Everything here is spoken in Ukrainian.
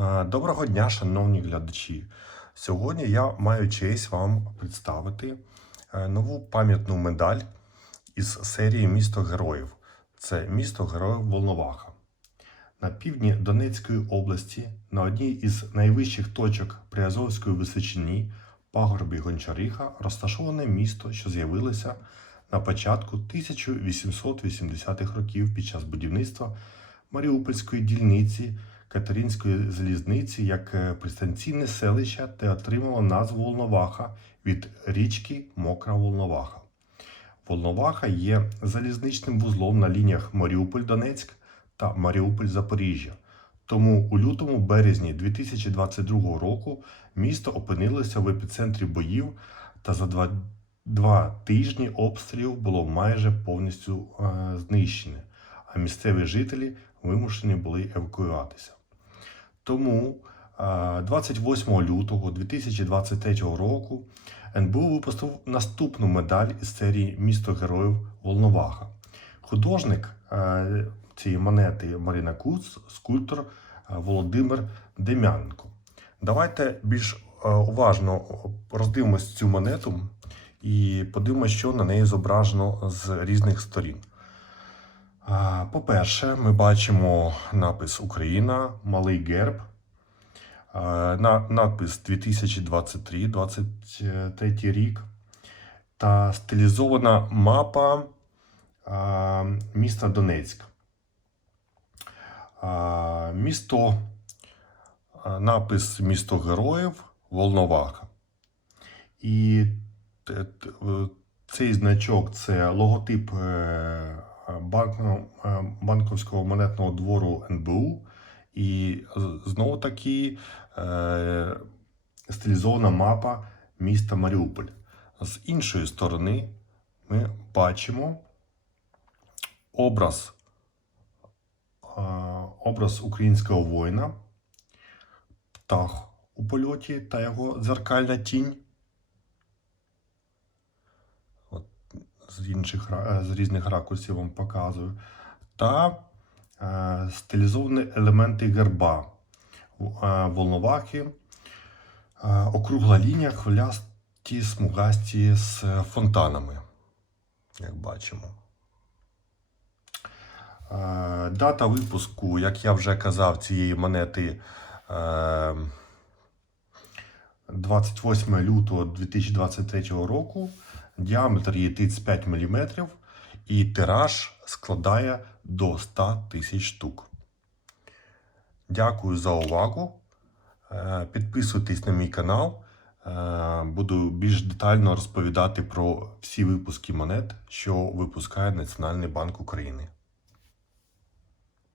Е, Доброго дня, шановні глядачі. Сьогодні я маю честь вам представити е, нову пам'ятну медаль із серії Місто Героїв. Це місто Героїв Волноваха. На півдні Донецької області, на одній із найвищих точок Приазовської височині, пагорбі Гончариха, розташоване місто, що з'явилося на початку 1880-х років під час будівництва Маріупольської дільниці Катеринської залізниці як е, пристанційне селище та отримало назву Волноваха від річки Мокра Волноваха. Волноваха є залізничним вузлом на лініях Маріуполь-Донецьк та Маріуполь-Запоріжжя. Тому у лютому березні 2022 року місто опинилося в епіцентрі боїв та за два, два тижні обстрілів було майже повністю е, знищене, а місцеві жителі вимушені були евакуюватися. Тому е, 28 лютого 2023 року НБУ випустив наступну медаль із серії Місто Героїв Волноваха. Художник е, цієї монети Марина Куц, скульптор е, Володимир Дем'яненко. Давайте більш е, уважно роздивимось цю монету і подивимося, що на неї зображено з різних сторін. По-перше, ми бачимо напис Україна, малий герб, надпис 2023-2023 рік та стилізована мапа міста Донецьк. Місто, напис Місто Героїв Волноваха. І цей значок це логотип е, банковського монетного двору НБУ. І знову таки е, стилізована мапа міста Маріуполь. З іншої сторони ми бачимо образ, е, образ українського воїна, птах у польоті та його дзеркальна тінь. З інших е, з різних ракурсів вам показую. Та е, стилізовані елементи герба, е, волновахи, округла лінія, хвилясті, смугасті з фонтанами, як бачимо. Дата випуску, як я вже казав, цієї монети е, 28 лютого 2023 року. Діаметр її 35 мм і тираж складає до 100 тисяч штук. Дякую за увагу. Е, Підписуйтесь на мій канал. Е, Буду більш детально розповідати про всі випуски монет, що випускає Національний банк України.